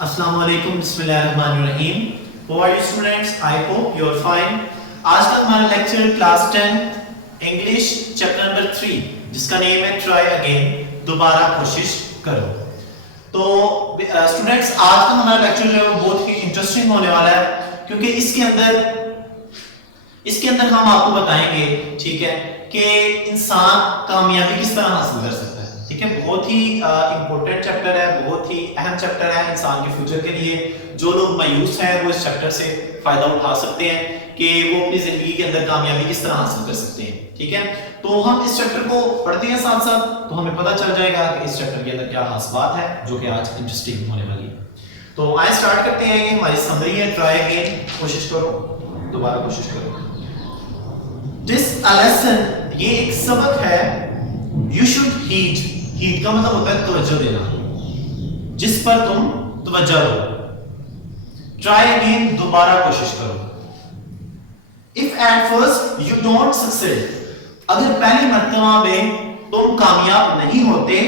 अस्सलाम वालेकुम बिस्मिल्लाहिर्रहमानिर्रहीम। How are you students? I hope you are fine. आज का हमारा lecture class 10 English chapter number 3 जिसका नेम है ट्राई अगेन, दोबारा कोशिश करो। तो स्टूडेंट्स आज का हमारा लेक्चर जो है बहुत ही इंटरेस्टिंग होने वाला है क्योंकि इसके अंदर हम आपको बताएंगे, ठीक है, कि इंसान कामयाबी किस तरह हासिल कर सकता है। ठीक है, बहुत ही इंपॉर्टेंट चैप्टर है, बहुत ही अहम चैप्टर है इंसान के फ्यूचर के लिए। जो लोग मायूस हैं वो इस चैप्टर से फायदा उठा सकते हैं कि वो अपनी जिंदगी के अंदर कामयाबी किस तरह हासिल कर सकते हैं। ठीक है, तो हम इस चैप्टर को पढ़ते हैं साथ साथ, तो हमें पता चल जाएगा कि इस चैप्टर के अंदर क्या खास बात है जो कि आज इंटरेस्टिंग होने वाली है। तो आइए स्टार्ट करते हैं। कि हमारी समरी है ट्राई अगेन, कोशिश करो, दोबारा कोशिश करो। दिस अ लेसन, ये एक सबक है। यू शुड हीड, हीड का मतलब होता है तवज्जो देना, जिस पर तुम तवज्जो दो। ट्राई अगेन, दोबारा कोशिश करो। If at first you don't succeed, अगर पहली मर्तबा में तुम कामयाब नहीं होते,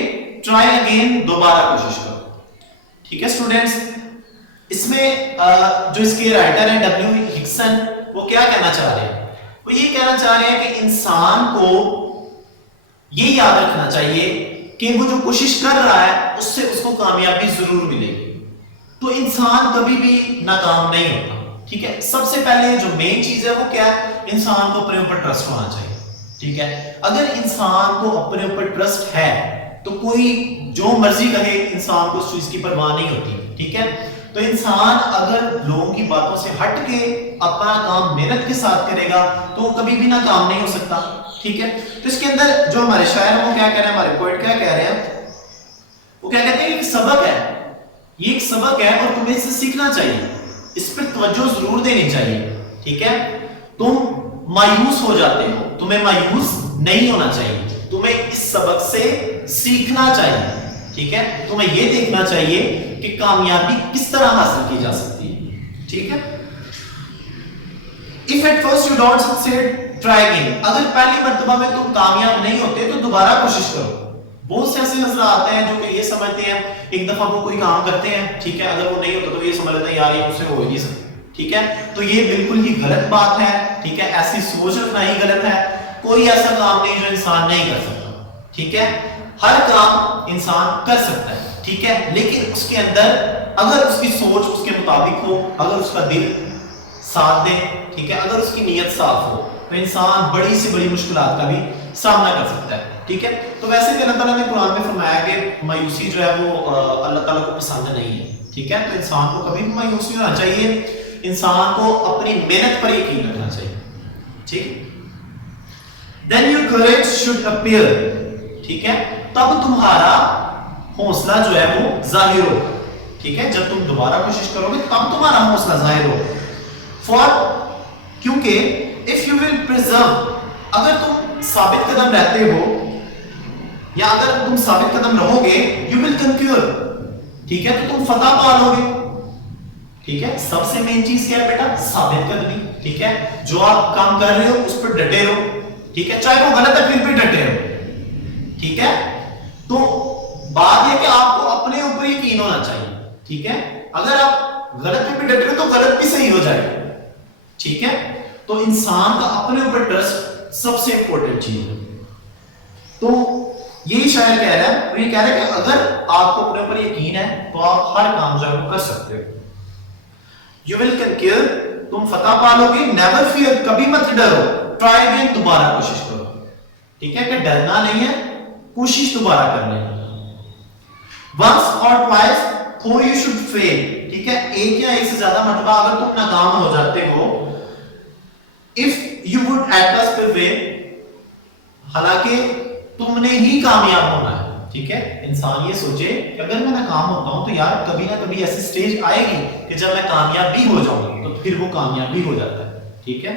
ट्राई अगेन, दोबारा कोशिश करो। ठीक है स्टूडेंट्स, इसमें जो इसके राइटर है डब्ल्यू हिक्सन, वो क्या कहना चाह रहे हैं? वो ये कहना चाह रहे हैं कि इंसान को ये याद रखना चाहिए कि वो जो कोशिश कर रहा है उससे उसको कामयाबी जरूर मिलेगी। तो इंसान कभी भी नाकाम नहीं होता। ठीक है, सबसे पहले जो मेन चीज है वो क्या है? इंसान को अपने ऊपर ट्रस्ट होना चाहिए। ठीक है, अगर इंसान को अपने ऊपर ट्रस्ट है तो कोई जो मर्जी कहे, इंसान को उस चीज की परवाह नहीं होती। ठीक है, तो इंसान अगर लोगों की बातों से हट के अपना काम मेहनत के साथ करेगा तो वो कभी भी नाकाम नहीं हो सकता। ठीक है, तो इसके अंदर जो हमारे शायर हैं वो क्या कह रहे हैं, हमारे पोएट क्या कह रहे हैं? वो क्या कहते हैं? एक सबक है, ये एक सबक है और तुम्हें इससे सीखना चाहिए, इस पर तवज्जो जरूर देनी चाहिए। ठीक है, तुम मायूस हो जाते हो, तुम्हें मायूस नहीं होना चाहिए, तुम्हें इस सबक से सीखना चाहिए। ठीक है, तुम्हें यह देखना चाहिए कि कामयाबी किस तरह हासिल की जा सकती है। ठीक है, if at first you don't succeed, try again, अगर पहली मर्तबा में तुम कामयाब नहीं होते तो दोबारा कोशिश करो। बहुत से ऐसे नजर आते हैं जो कि ये समझते हैं, एक दफा वो कोई काम करते हैं, ठीक है, अगर वो नहीं होता तो ये समझ लेते हैं यार ये मुझसे हो ही नहीं सकता। ठीक है, तो ये बिल्कुल ही गलत बात है। ठीक है, ऐसी सोच रखना ही गलत है। कोई ऐसा काम नहीं जो इंसान नहीं कर सकता। ठीक है, हर काम इंसान कर सकता है। ठीक है, लेकिन उसके अंदर अगर उसकी सोच उसके मुताबिक हो, अगर उसका दिल साथ दे, ठीक है, अगर उसकी नीयत साफ हो, तो इंसान बड़ी से बड़ी मुश्किलात का भी सामना कर सकता है। ठीक है, तो वैसे भी अल्लाह ताला ने कुरान में फरमाया कि मायूसी जो है वो अल्लाह ताला को पसंद नहीं है। ठीक है, तो इंसान को कभी भी मायूस नहीं होना चाहिए, इंसान को अपनी मेहनत पर यकीन रखना चाहिए। ठीक, then your courage should appear, ठीक है, तब तुम्हारा हौसला जो है वो जाहिर हो। ठीक है, जब तुम दोबारा कोशिश करोगे तब तुम्हारा हौसला जाहिर हो। फॉर, क्योंकि इफ यू विल प्रिजर्व, अगर तुम साबित कदम रहते हो या अगर तुम साबित कदम रहोगे, यू विल कंक्यूर, ठीक है, तो तुम फतह पा लोगे। ठीक है, सबसे मेन चीज क्या है बेटा? साबित कदमी। ठीक है, जो आप काम कर रहे हो उस पर डटे रहो। ठीक है, चाहे वो गलत है फिर भी डटे रहो। ठीक है, तो बात यह कि आपको अपने ऊपर यकीन होना चाहिए। ठीक है, अगर आप गलत पे भी डटे हो तो गलत भी सही हो जाएगा। ठीक है, तो इंसान का अपने ऊपर ट्रस्ट सबसे इंपॉर्टेंट चीज है। तो यही शायर कह रहा है, वो ये कह रहा है कि अगर आपको अपने ऊपर यकीन है तो आप हर काम जो है वो कर सकते हो। यू विल कंक्यूर, तुम फतह पा लोगे। नेवर फियर, कभी मत डरो। ट्राई अगेन, दोबारा कोशिश करो। ठीक है, कि डरना नहीं है, कोशिश दोबारा करनी है। वंस और ट्वाइस थो यू शुड फेल, ठीक है, एक या एक से ज्यादा मरतबा अगर तुम नाकाम हो जाते हो, if you would at last prevail, हालांकि तुमने ही कामयाब होना है। ठीक है, इंसान ये सोचे कि अगर मैं नाकाम होता हूं तो यार कभी ना कभी ऐसी स्टेज आएगी कि जब मैं कामयाब भी हो जाऊंगी, तो फिर वो कामयाब भी हो जाता है। ठीक है,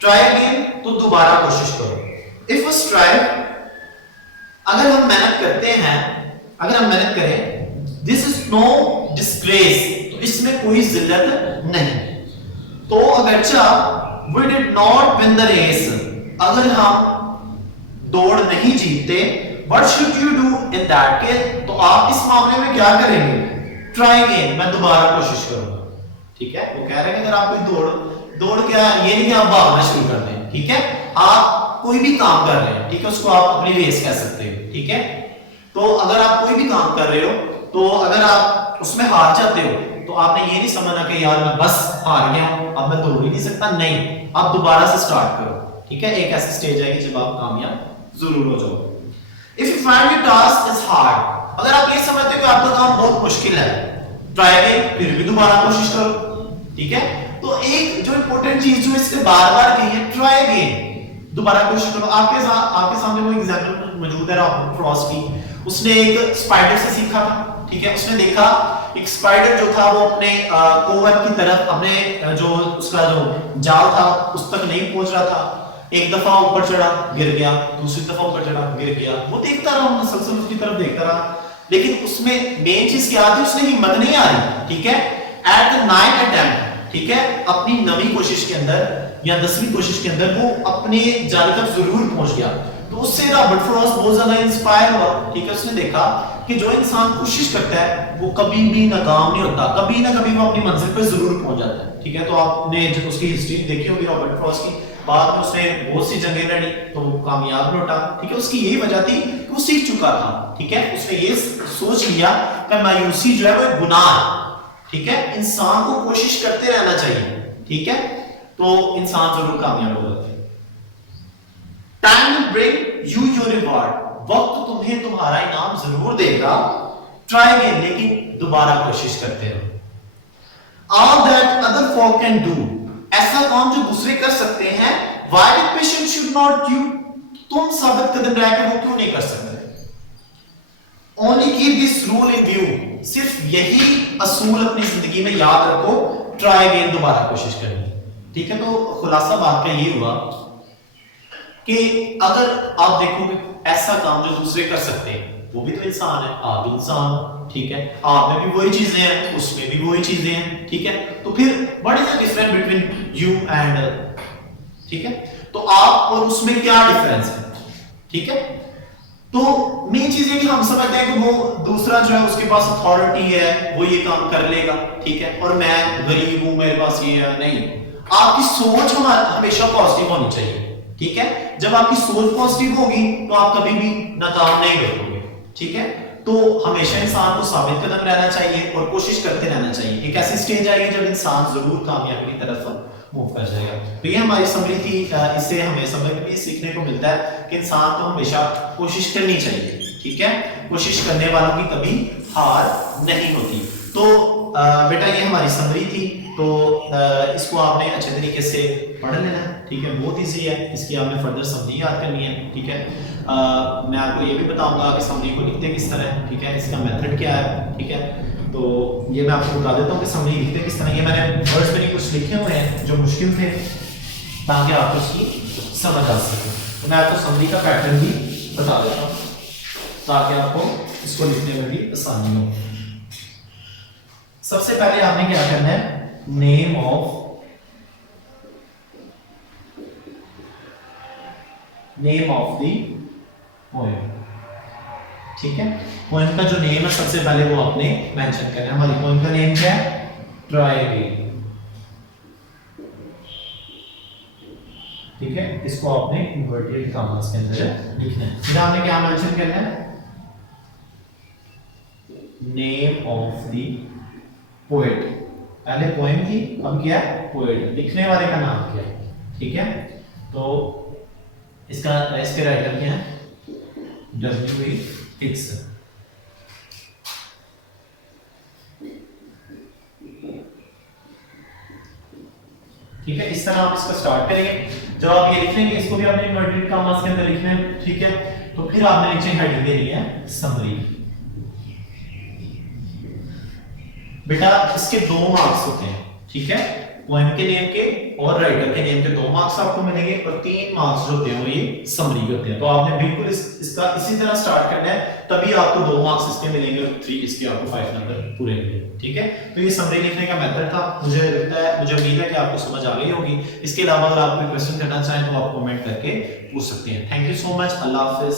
ट्राई अगेन, तो दोबारा कोशिश करो। इफ वी स्ट्राइव, अगर हम मेहनत करते हैं, अगर हम मेहनत करें, दिस इज नो डिस्ग्रेस, तो इसमें कोई जिल्लत नहीं। तो अगरचा we did not win the race, अगर हम दौड़ नहीं जीतते, what should you do in that case, तो आप इस मामले में क्या करेंगे? ट्राई अगेन, मैं दोबारा कोशिश करूंगा। ठीक है, वो कह रहे हैं कि अगर आप कोई दौड़ के ये नहीं कि आप भागना शुरू कर दें। ठीक है, आप कोई भी काम कर रहे हैं, ठीक है, उसको आप अपनी रेस कह सकते हो। ठीक है, तो अगर आप कोई भी काम कर रहे हो तो अगर आप उसमें हार जाते हो तो आपने ये नहीं समझना कि यार मैं बस हार गया हूं, अब मैं दौड़ ही नहीं सकता। नहीं, आप दोबारा से स्टार्ट करो। ठीक है, एक ऐसी स्टेज आएगी जब आप कामयाब जरूर हो जाओगे। If you find your task is hard, अगर आप ये समझते हो कि आपका काम बहुत मुश्किल है, ट्राई अगेन, फिर भी दोबारा कोशिश करो। ठीक है, तो एक जो इंपॉर्टेंट चीज जो इसके बार-बार कही है, ट्राई अगेन, दोबारा कोशिश करो। आपके सामने वो एग्जांपल मौजूद है रॉबर्ट फ्रॉस्ट की। उसने एक स्पाइडर से सीखा था। ठीक है, उसने देखा एक स्पाइडर जो था वो अपने कोवन की तरफ, अपने जो उसका जो जाल था उस तक नहीं पहुंच रहा था। एक दफा ऊपर चढ़ा, गिर गया, दूसरी दफा ऊपर चढ़ा, गिर गया। वो देखता रहा, मुसलसल उसकी तरफ देखता रहा, लेकिन उसमें मेन चीज क्या थी, उसने हिम्मत नहीं आ रही। ठीक है, एट द 9th अटेम्प्ट, ठीक है, अपनी 9वीं कोशिश के अंदर या 10वीं कोशिश के अंदर वो अपने जाल तक जरूर पहुंच गया। तो उससे रॉबर्ट फ्रॉस्ट बहुत ज्यादा इंस्पायर हुआ। ठीक है, उसने देखा कि जो इंसान कोशिश करता है वो कभी भी नाकाम नहीं होता, कभी ना कभी वो अपनी मंजिल पे जरूर पहुंच जाता है। ठीक है, तो आपने जब उसकी हिस्ट्री देखी होगी रॉबर्ट फ्रॉस्ट की, बाद में उसने बहुत सी जंगें लड़ी तो वो कामयाब लौटा। ठीक है, उसकी यही वजह थी कि वो सीख चुका था। ठीक है, उसने ये सोच लिया कि मायूसी जो है वो एक गुनाह है। ठीक है, इंसान को कोशिश करते रहना चाहिए। ठीक है, तो इंसान जरूर कामयाब होगा। Time will bring you your reward, वक्त तुम्हें तुम्हारा इनाम जरूर देगा। ट्राई अगेन, लेकिन दोबारा कोशिश करते रहो। All that other folk can do, ऐसा काम जो दूसरे कर सकते हैं, why the patient should not you, तुम साबित कदम रह के वो क्यों नहीं कर सकते। Only keep this rule in view, सिर्फ यही असूल अपनी जिंदगी में याद रखो। ट्राई अगेन, दोबारा कोशिश करनी। ठीक है, तो खुलासा बात का ये हुआ कि अगर आप देखोगे ऐसा काम जो दूसरे कर सकते हैं, वो भी तो इंसान है, आप भी इंसान। ठीक है, आप में भी वही चीजें हैं, उसमें भी वही चीजें हैं। ठीक है, तो फिर what is the difference between you and, ठीक है, तो आप और उसमें क्या डिफरेंस है। ठीक है, तो मेन चीज ये कि हम समझते हैं कि वो दूसरा जो है उसके पास अथॉरिटी है, वो ये काम कर लेगा। ठीक है, और मैं गरीब हूं, मेरे पास ये है। नहीं, आपकी सोच हमेशा पॉजिटिव होनी चाहिए। ठीक है, जब आपकी सोच पॉजिटिव होगी तो आप कभी भी नाकाम नहीं करोगे। ठीक है, तो हमेशा इंसान को साबित कदम रहना चाहिए और कोशिश करते रहना चाहिए। एक ऐसी स्टेज आएगी जब इंसान जरूर कामयाबी की तरफ मूव कर जाएगा। तो ये हमारी समरी थी। इससे हमें समझ भी सीखने को मिलता है कि इंसान को हमेशा कोशिश करनी चाहिए। ठीक है, कोशिश करने वालों की कभी हार नहीं होती। तो बेटा ये हमारी समरी थी, तो इसको आपने अच्छे तरीके से पढ़ लेना है। ठीक है, बहुत इजी है, इसकी आपने फर्दर समरी याद करनी है। ठीक है, मैं आपको ये भी बताऊंगा कि समरी को लिखते किस तरह। ठीक है, इसका मेथड क्या है। ठीक है, तो ये मैं आपको बता देता हूँ कि समरी लिखते किस तरह। ये मैंने वर्ड्स में कुछ लिखे हुए हैं जो मुश्किल थे, ताकि आपको इसकी समझ आ सके। तो मैं आपको समरी का पैटर्न भी बता देता हूँ ताकि आपको इसको लिखने में भी आसानी हो। सबसे पहले आपने क्या करना है, नेम ऑफ द पोएम। ठीक है, पोएम का जो नेम है सबसे पहले वो आपने मेंशन करना है। हमारी पोएम का नेम क्या है, ट्राई अगेन। ठीक है, इसको आपने इन्वर्टेड कॉमास के अंदर लिखना है। फिर आपने क्या मेंशन करना है, नेम ऑफ द पोएट। पहले पोएम थी, अब क्या है, पोएट। लिखने वाले का नाम क्या है। ठीक है, तो इसके राइटर क्या है, W.A. Dixon। ठीक है, इस तरह आप इसका स्टार्ट करेंगे। जब आप ये लिख लेंगे, इसको भी आपने इन्वर्टेड कॉमास के अंदर लिखना है। ठीक है, तो फिर आपने नीचे हेडिंग देनी है समरी। बेटा इसके 2 मार्क्स होते हैं। ठीक है, पोएम के नेम के और राइटर के नेम के 2 मार्क्स आपको मिलेंगे और 3 मार्क्स जो होते हैं वो ये समरी के होते हैं। तो आपने बिल्कुल इसका इसी तरह स्टार्ट करना है, तभी आपको 2 मार्क्स इसके मिलेंगे और 3 इसके आपको 5 नंबर पूरे मिलेंगे। ठीक है, तो ये समरी लिखने का मेथड था। मुझे लगता है, मुझे उम्मीद है कि आपको समझ आ गई होगी। इसके अलावा अगर आप कोई क्वेश्चन करना चाहें तो आप कमेंट करके पूछ सकते हैं। Thank you so much. Allah Hafiz.